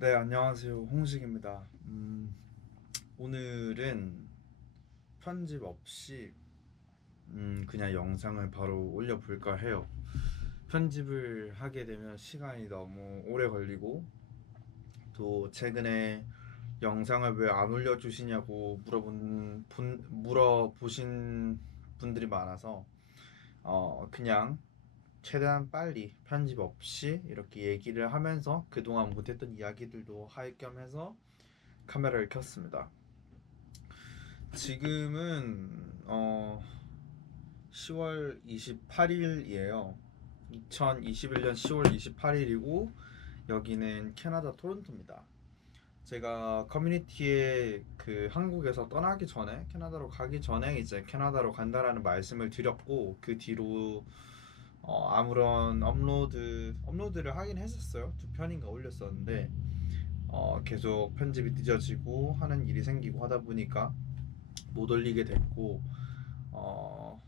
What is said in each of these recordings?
네, 안녕하세요. 홍식입니다. 오늘은 편집 없이 그냥 영상을 바로 올려볼까 해요. 편집을 하게 되면 시간이 너무 오래 걸리고 또 최근에 영상을 왜 안 올려주시냐고 물어보신 분들이 많아서 그냥 최대한 빨리 편집 없이 이렇게 얘기를 하면서 그동안 못했던 이야기들도 할 겸 해서 카메라를 켰습니다. 지금은 10월 28일이에요. 2021년 10월 28일이고 여기는 캐나다 토론토입니다. 제가 커뮤니티에 그 한국에서 떠나기 전에 캐나다로 가기 전에 이제 캐나다로 간다라는 말씀을 드렸고 그 뒤로 아무런 업로드를 하긴 했었어요. 두 편인가 올렸었는데 계속 편집이 늦어지고 하는 일이 생기고 하다 보니까 못 올리게 됐고 어,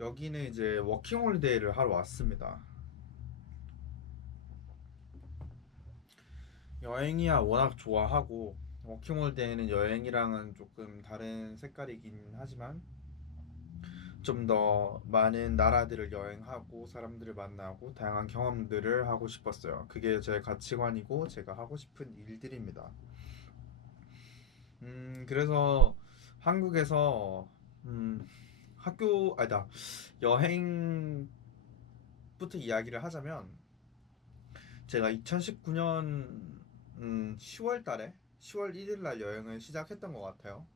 여기는 이제 워킹홀리데이를 하러 왔습니다. 여행이야 워낙 좋아하고 워킹홀리데이는 여행이랑은 조금 다른 색깔이긴 하지만 좀 더 많은 나라들을 여행하고 사람들을 만나고 다양한 경험들을 하고 싶었어요. 그게 제 가치관이고 제가 하고 싶은 일들입니다. 그래서 한국에서 학교 아니다 여행부터 이야기를 하자면 제가 2019년 10월 달에 10월 1일 날 여행을 시작했던 것 같아요.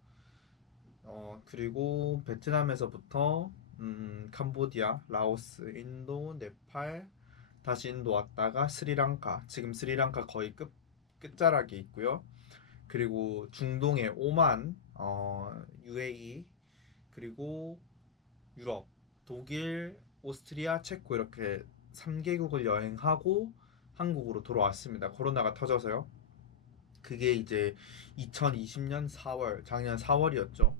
그리고 베트남에서부터 캄보디아, 라오스, 인도, 네팔, 다시 인도 왔다가 스리랑카. 지금 스리랑카 거의 끝자락에 있고요. 그리고 중동의 오만, UAE, 그리고 유럽, 독일, 오스트리아, 체코 이렇게 3개국을 여행하고 한국으로 돌아왔습니다. 코로나가 터져서요. 그게 이제 2020년 4월, 작년 4월이었죠.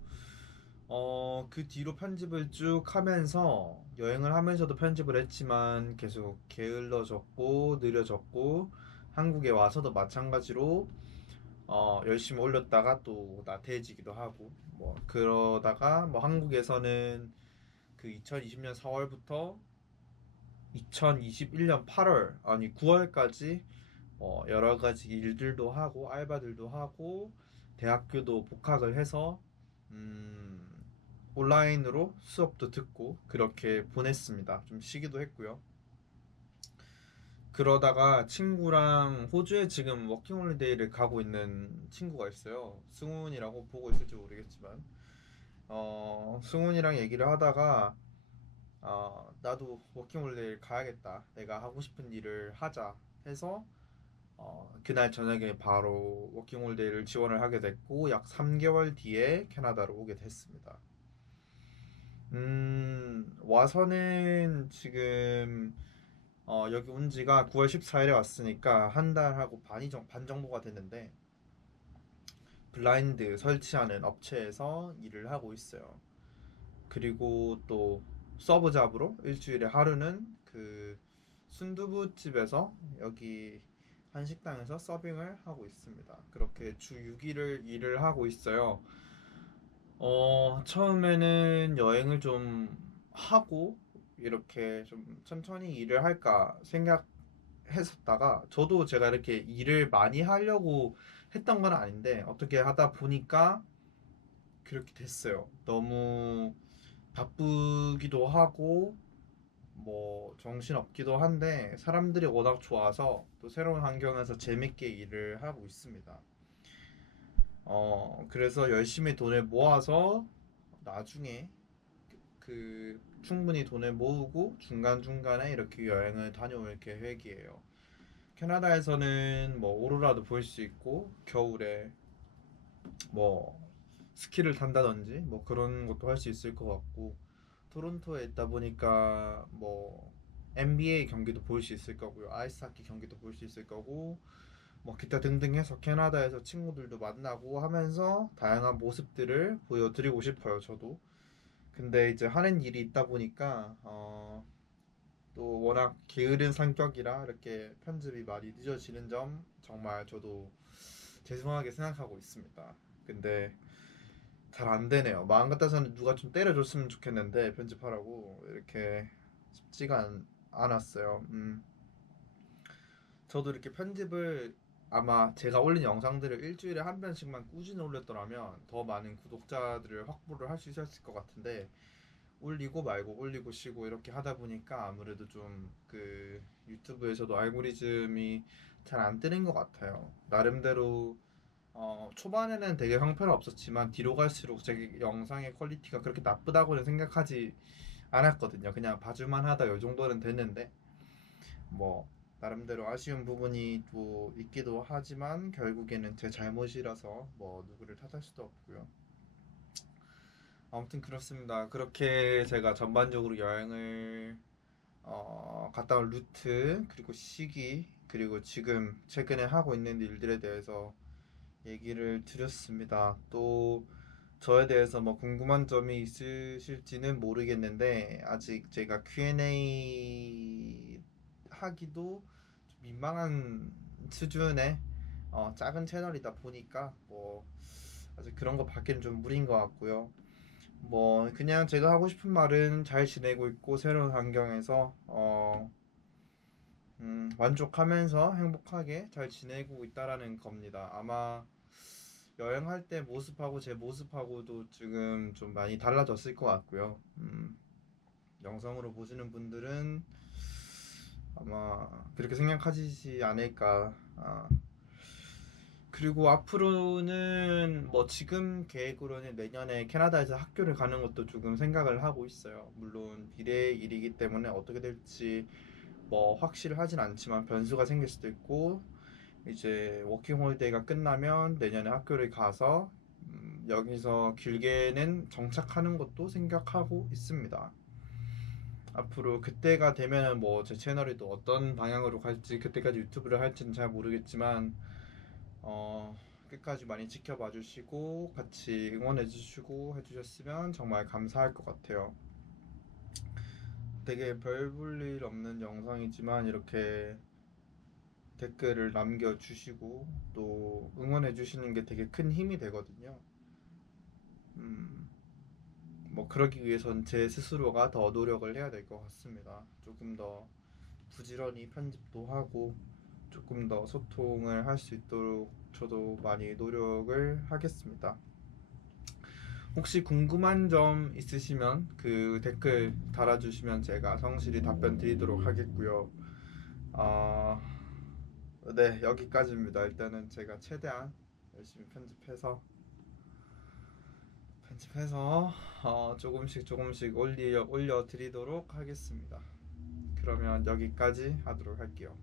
그 뒤로 편집을 쭉 하면서 여행을 하면서도 편집을 했지만 계속 게을러졌고 느려졌고 한국에 와서도 마찬가지로 열심히 올렸다가 또 나태해지기도 하고 뭐 그러다가 뭐 한국에서는 그 2020년 4월부터 2021년 8월 아니 9월까지 여러 가지 일들도 하고 알바들도 하고 대학교도 복학을 해서 음, 온라인으로 수업도 듣고 그렇게 보냈습니다. 좀 쉬기도 했고요. 그러다가 친구랑 호주에 지금 워킹홀리데이를 가고 있는 친구가 있어요. 승훈이라고 보고 있을지 모르겠지만 승훈이랑 얘기를 하다가 나도 워킹홀리데이 가야겠다. 내가 하고 싶은 일을 하자 해서 그날 저녁에 바로 워킹홀리데이를 지원을 하게 됐고 약 3개월 뒤에 캐나다로 오게 됐습니다. 와서는 지금 여기 온 지가 9월 14일에 왔으니까 한 달하고 반 정도가 됐는데 블라인드 설치하는 업체에서 일을 하고 있어요. 그리고 또 서브 잡으로 일주일에 하루는 그 순두부 집에서 여기 한 식당에서 서빙을 하고 있습니다. 그렇게 주 6일을 일을 하고 있어요. 처음에는 여행을 좀 하고 이렇게 좀 천천히 일을 할까 생각했었다가 저도 제가 이렇게 일을 많이 하려고 했던 건 아닌데 어떻게 하다 보니까 그렇게 됐어요. 너무 바쁘기도 하고 뭐 정신없기도 한데 사람들이 워낙 좋아서 또 새로운 환경에서 재밌게 일을 하고 있습니다. 그래서 열심히 돈을 모아서 나중에 충분히 돈을 모으고 중간중간에 이렇게 여행을 다녀올 계획이에요. 캐나다에서는 뭐 오로라도 볼 수 있고 겨울에 뭐 스키를 탄다든지 뭐 그런 것도 할 수 있을 것 같고 토론토에 있다 보니까 뭐 NBA 경기도 볼 수 있을 거고요. 아이스하키 경기도 볼 수 있을 거고 뭐 기타 등등 해서 캐나다에서 친구들도 만나고 하면서 다양한 모습들을 보여드리고 싶어요. 저도. 근데 이제 하는 일이 있다 보니까 또 워낙 게으른 성격이라 이렇게 편집이 많이 늦어지는 점 정말 저도 죄송하게 생각하고 있습니다. 근데 잘 안 되네요. 마음 같아서는 누가 좀 때려줬으면 좋겠는데 편집하라고 이렇게 쉽지가 않았어요. 저도 이렇게 편집을 아마 제가 올린 영상들을 일주일에 한 편씩만 꾸준히 올렸더라면 더 많은 구독자들을 확보를 할 수 있었을 것 같은데 올리고 말고 올리고 쉬고 이렇게 하다 보니까 아무래도 좀 그 유튜브에서도 알고리즘이 잘 안 뜨는 것 같아요. 나름대로 초반에는 되게 형편없었지만 뒤로 갈수록 제 영상의 퀄리티가 그렇게 나쁘다고는 생각하지 않았거든요. 그냥 봐줄만 하다 요 정도는 됐는데 뭐 나름대로 아쉬운 부분이 또 있기도 하지만 결국에는 제 잘못이라서 뭐 누구를 탓할 수도 없고요. 아무튼 그렇습니다. 그렇게 제가 전반적으로 여행을 갔다 온 루트 그리고 시기 그리고 지금 최근에 하고 있는 일들에 대해서 얘기를 드렸습니다. 또 저에 대해서 뭐 궁금한 점이 있으실지는 모르겠는데 아직 제가 Q&A 하기도 좀 민망한 수준의 작은 채널이다 보니까 뭐 아직 그런 거 받기는 좀 무리인 것 같고요. 뭐 그냥 제가 하고 싶은 말은 잘 지내고 있고 새로운 환경에서 만족하면서 행복하게 잘 지내고 있다라는 겁니다. 아마 여행할 때 모습하고 제 모습하고도 지금 좀 많이 달라졌을 것 같고요. 영상으로 보시는 분들은 아마 그렇게 생각하시지 않을까. 그리고 앞으로는 뭐 지금 계획으로는 내년에 캐나다에서 학교를 가는 것도 조금 생각을 하고 있어요. 물론 미래의 일이기 때문에 어떻게 될지 뭐 확실하진 않지만 변수가 생길 수도 있고 이제 워킹 홀리데이가 끝나면 내년에 학교를 가서 여기서 길게는 정착하는 것도 생각하고 있습니다. 앞으로 그때가 되면은 뭐 제 채널이 또 어떤 방향으로 갈지 그때까지 유튜브를 할지는 잘 모르겠지만 어, 끝까지 많이 지켜봐 주시고 같이 응원해 주시고 해주셨으면 정말 감사할 것 같아요. 되게 별 볼 일 없는 영상이지만 이렇게 댓글을 남겨주시고 또 응원해주시는 게 되게 큰 힘이 되거든요. 음, 뭐 그러기 위해선 제 스스로가 더 노력을 해야 될 것 같습니다. 조금 더 부지런히 편집도 하고 조금 더 소통을 할 수 있도록 저도 많이 노력을 하겠습니다. 혹시 궁금한 점 있으시면 그 댓글 달아주시면 제가 성실히 답변 드리도록 하겠고요. 어, 네, 여기까지입니다. 일단은 제가 최대한 열심히 편집해서 조금씩 조금씩 올려드리도록 하겠습니다. 그러면 여기까지 하도록 할게요.